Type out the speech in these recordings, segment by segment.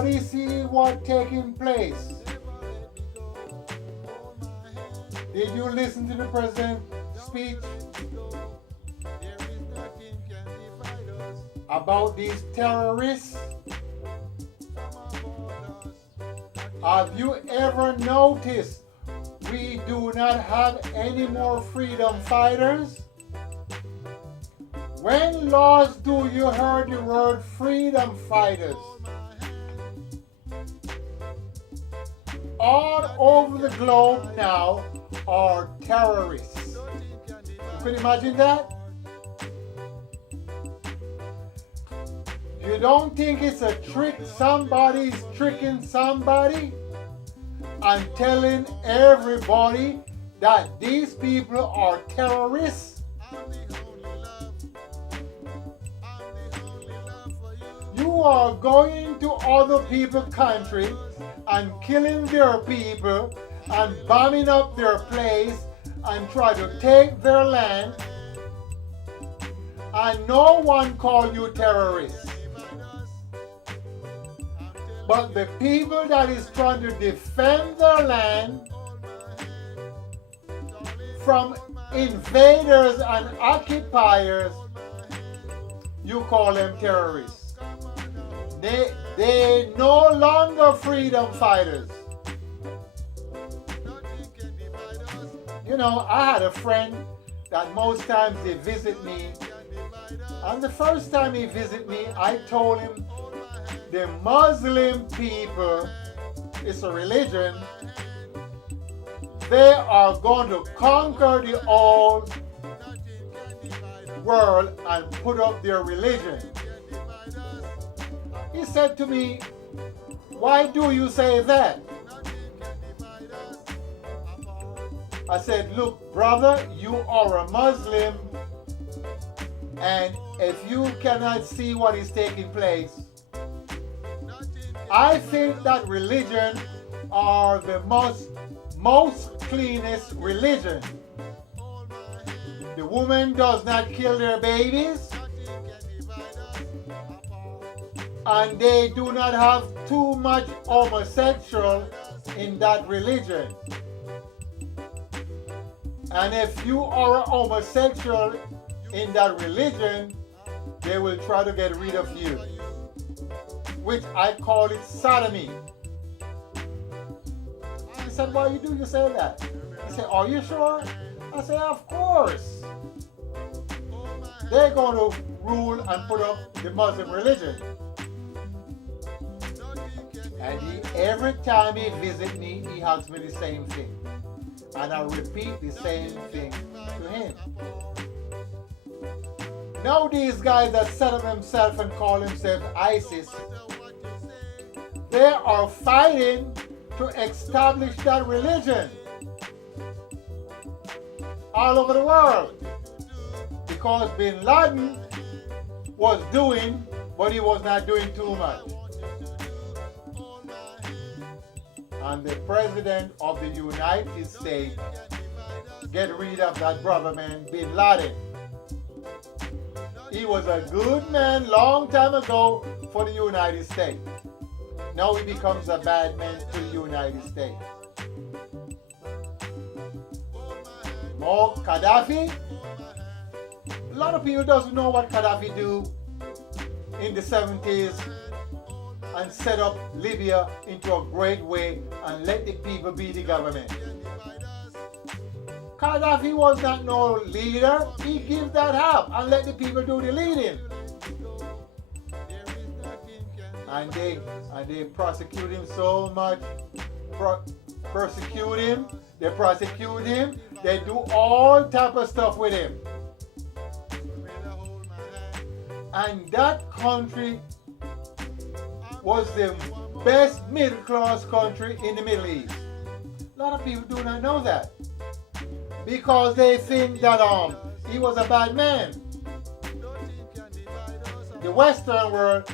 What do you see what taking place? Did you listen to the president's speech about these terrorists? Have you ever noticed we do not have any more freedom fighters? When last do you heard the word freedom fighters? All over the globe now are terrorists. You can imagine that? You don't think it's a trick? Somebody's tricking somebody and telling everybody that these people are terrorists? You are going to other people's country and killing their people and bombing up their place and try to take their land, and no one call you terrorists. But the people that is trying to defend their land from invaders and occupiers, you call them terrorists. They no longer freedom fighters. You know, I had a friend that most times he visit me, and the first time he visit me, I told him the Muslim people, it's a religion, they are going to conquer the old world and put up their religion. He said to me, why do you say that? I said, look, brother, you are a Muslim, and if you cannot see what is taking place, I think that religion are the most cleanest religion. The woman does not kill their babies, and they do not have too much homosexual in that religion. And if you are a homosexual in that religion, they will try to get rid of you, which I call it sodomy. He said, why do you say that? He said, are you sure? I said, of course. They're going to rule and put up the Muslim religion. And every time he visits me, he asks me the same thing. And I repeat the same thing to him. Now these guys that set up themselves and call themselves ISIS, they are fighting to establish that religion all over the world. Because Bin Laden was doing, but he was not doing too much. And the President of the United States get rid of that brother man, Bin Laden. He was a good man long time ago for the United States. Now he becomes a bad man to the United States. More Gaddafi. A lot of people doesn't know what Gaddafi do in the 70s and set up Libya into a great way and let the people be the government. Gaddafi was not no leader. He gave that up and let the people do the leading. And they prosecute him so much. Persecute him. They prosecute him. They do all type of stuff with him. And that country was the best middle class country in the Middle East. A lot of people do not know that. Because they think that he was a bad man. The Western world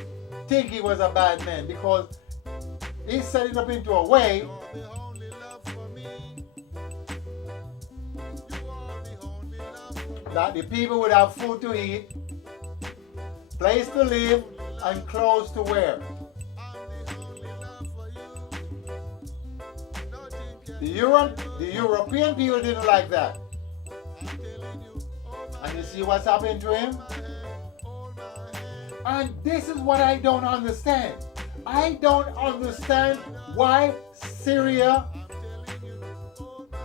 think he was a bad man because he set it up into a way that the people would have food to eat, place to live, and clothes to wear. The European people didn't like that. And you see what's happening to him? And this is what I don't understand. I don't understand why Syria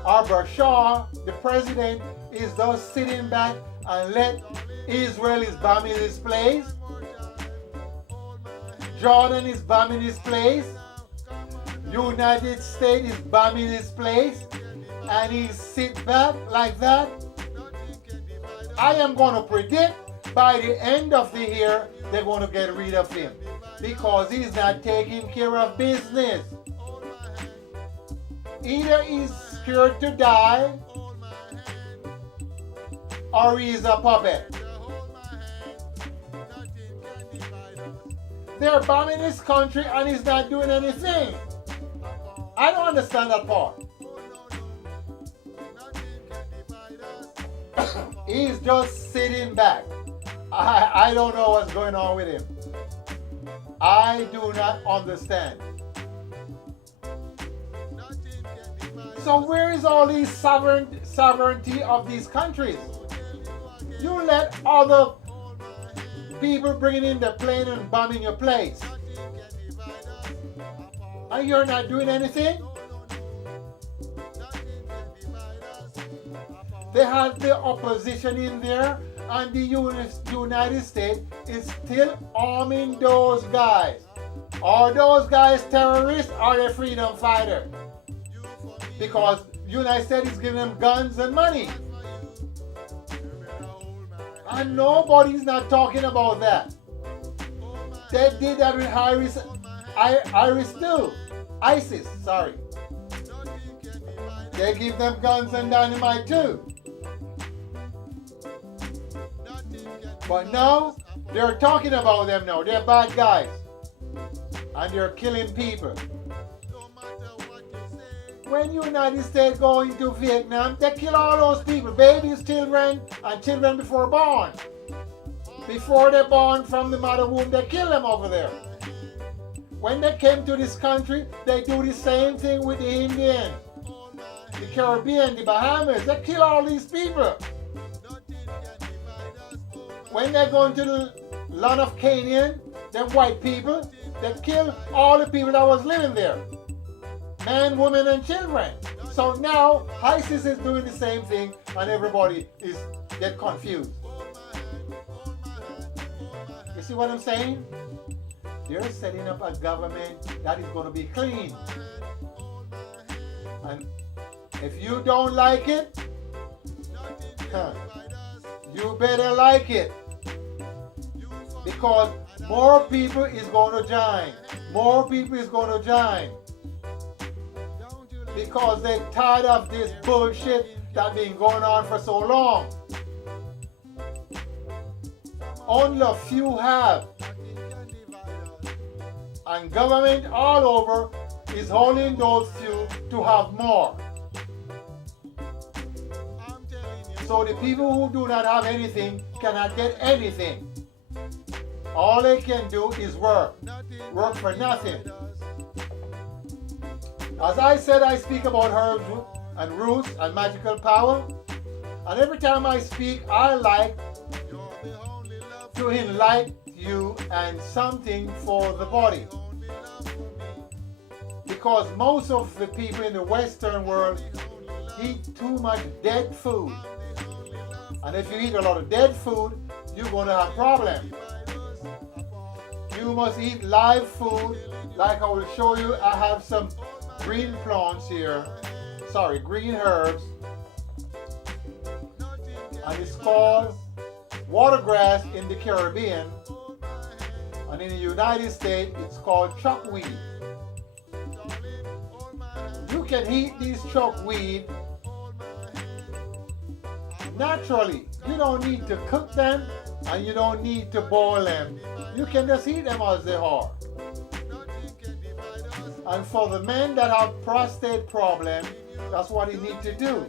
or Bashar, the president, is just sitting back and let Israel is bombing his place. Jordan is bombing his place. United States is bombing his place. And he sit back like that. I am going to predict by the end of the year they're going to get rid of him because he's not taking care of business. Either he's scared to die or he's a puppet. They're bombing his country and he's not doing anything. I don't understand that part. He's just sitting back. I don't know what's going on with him. I do not understand. So where is all these sovereignty of these countries? You let other people bringing in the plane and bombing your place. And you're not doing anything? They have the opposition in there, and the United States is still arming those guys. Are those guys terrorists or they freedom fighters? Because the United States is giving them guns and money. And nobody's not talking about that. They did that with ISIS, sorry. They give them guns and dynamite too. But now, they're talking about them now. They're bad guys. And they're killing people. When United States go into Vietnam, they kill all those people. Babies, children, and children before born. Before they're born from the mother womb, they kill them over there. When they came to this country, they do the same thing with the Indians, the Caribbean, the Bahamas. They kill all these people. When they go into the land of Canaan, them white people, they kill all the people that was living there. Men, women, and children. So now ISIS is doing the same thing and everybody is get confused. You see what I'm saying? They're setting up a government that is going to be clean. And if you don't like it, you better like it. Because more people is going to join. More people is going to join. Because they're tired of this bullshit that's been going on for so long. Only a few have. And government all over is holding those few to have more. So the people who do not have anything cannot get anything. All they can do is work. Work for nothing. As I said, I speak about herbs and roots and magical power. And every time I speak, I like to enlighten you and something for the body. Because most of the people in the Western world eat too much dead food. And if you eat a lot of dead food, you're going to have problems. You must eat live food. Like I will show you, I have some green plants here. Sorry, green herbs. And it's called watergrass in the Caribbean. And in the United States, it's called chuckweed. You can eat these chuckweed naturally. You don't need to cook them and you don't need to boil them. You can just eat them as they are. And for the men that have prostate problem, that's what you need to do.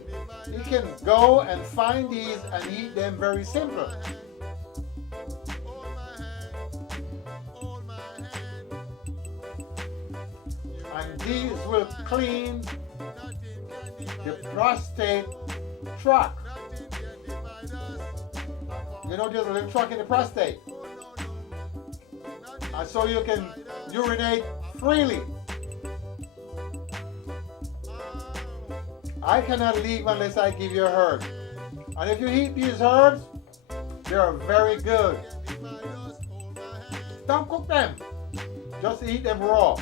You can go and find these and eat them very simple. And these will clean the prostate tract. You know, there's a little tract in the prostate. And so you can urinate freely. I cannot leave unless I give you a herb. And if you eat these herbs, they are very good. Don't cook them. Just eat them raw.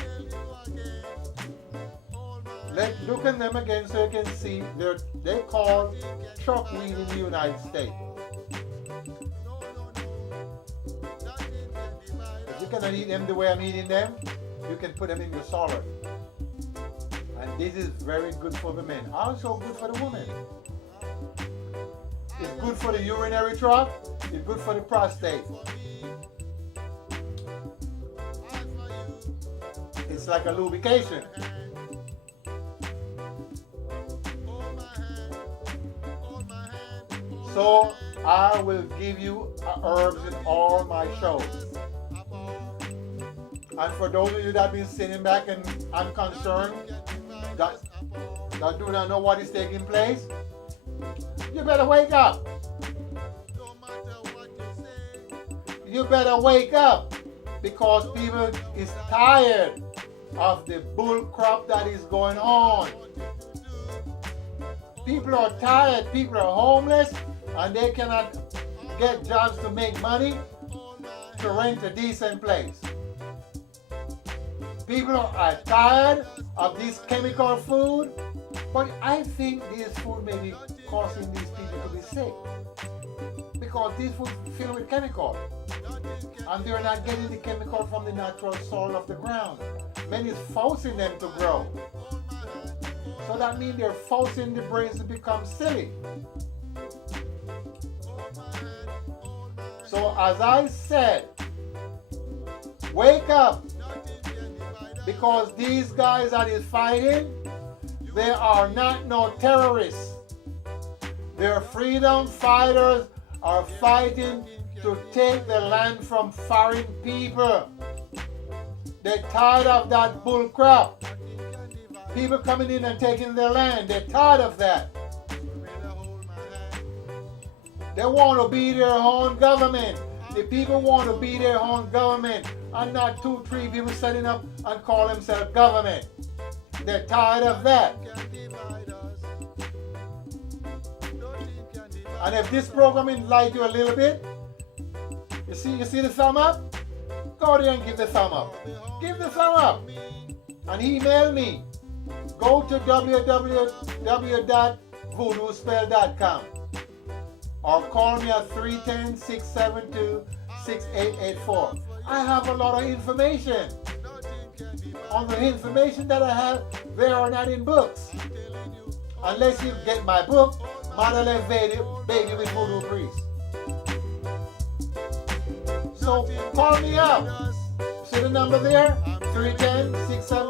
Look at them again so you can see. They call chuckweed in the United States. If you cannot eat them the way I'm eating them, you can put them in your salad. And this is very good for the men. Also good for the women. It's good for the urinary tract. It's good for the prostate. It's like a lubrication. So I will give you herbs in all my shows. And for those of you that have been sitting back and unconcerned, that do not know what is taking place, you better wake up. You better wake up, because people is tired of the bull crap that is going on. People are tired, people are homeless, and they cannot get jobs to make money to rent a decent place. People are tired of this chemical food, but I think this food may be causing these people to be sick, because this food is filled with chemical, and they're not getting the chemical from the natural soil of the ground. Many is forcing them to grow. So that means they're forcing the brains to become silly. So as I said, wake up, because these guys that is fighting, they are not no terrorists. Their freedom fighters are fighting to take the land from foreign people. They're tired of that bull crap. People coming in and taking their land. They're tired of that. They want to be their own government. The people want to be their own government, and not 2-3 people setting up and call themselves government. They're tired of that. And if this program enlightens you a little bit, you see the thumb up? Go there and give the thumb up. Give the thumb up. And email me. Go to www.voodoospell.com or call me at 310-672-6884. I have a lot of information. On the information that I have, they are not in books. Unless you get my book, Motherless Baby with Voodoo Priest. So call me up. See the number there? 310-672-6884.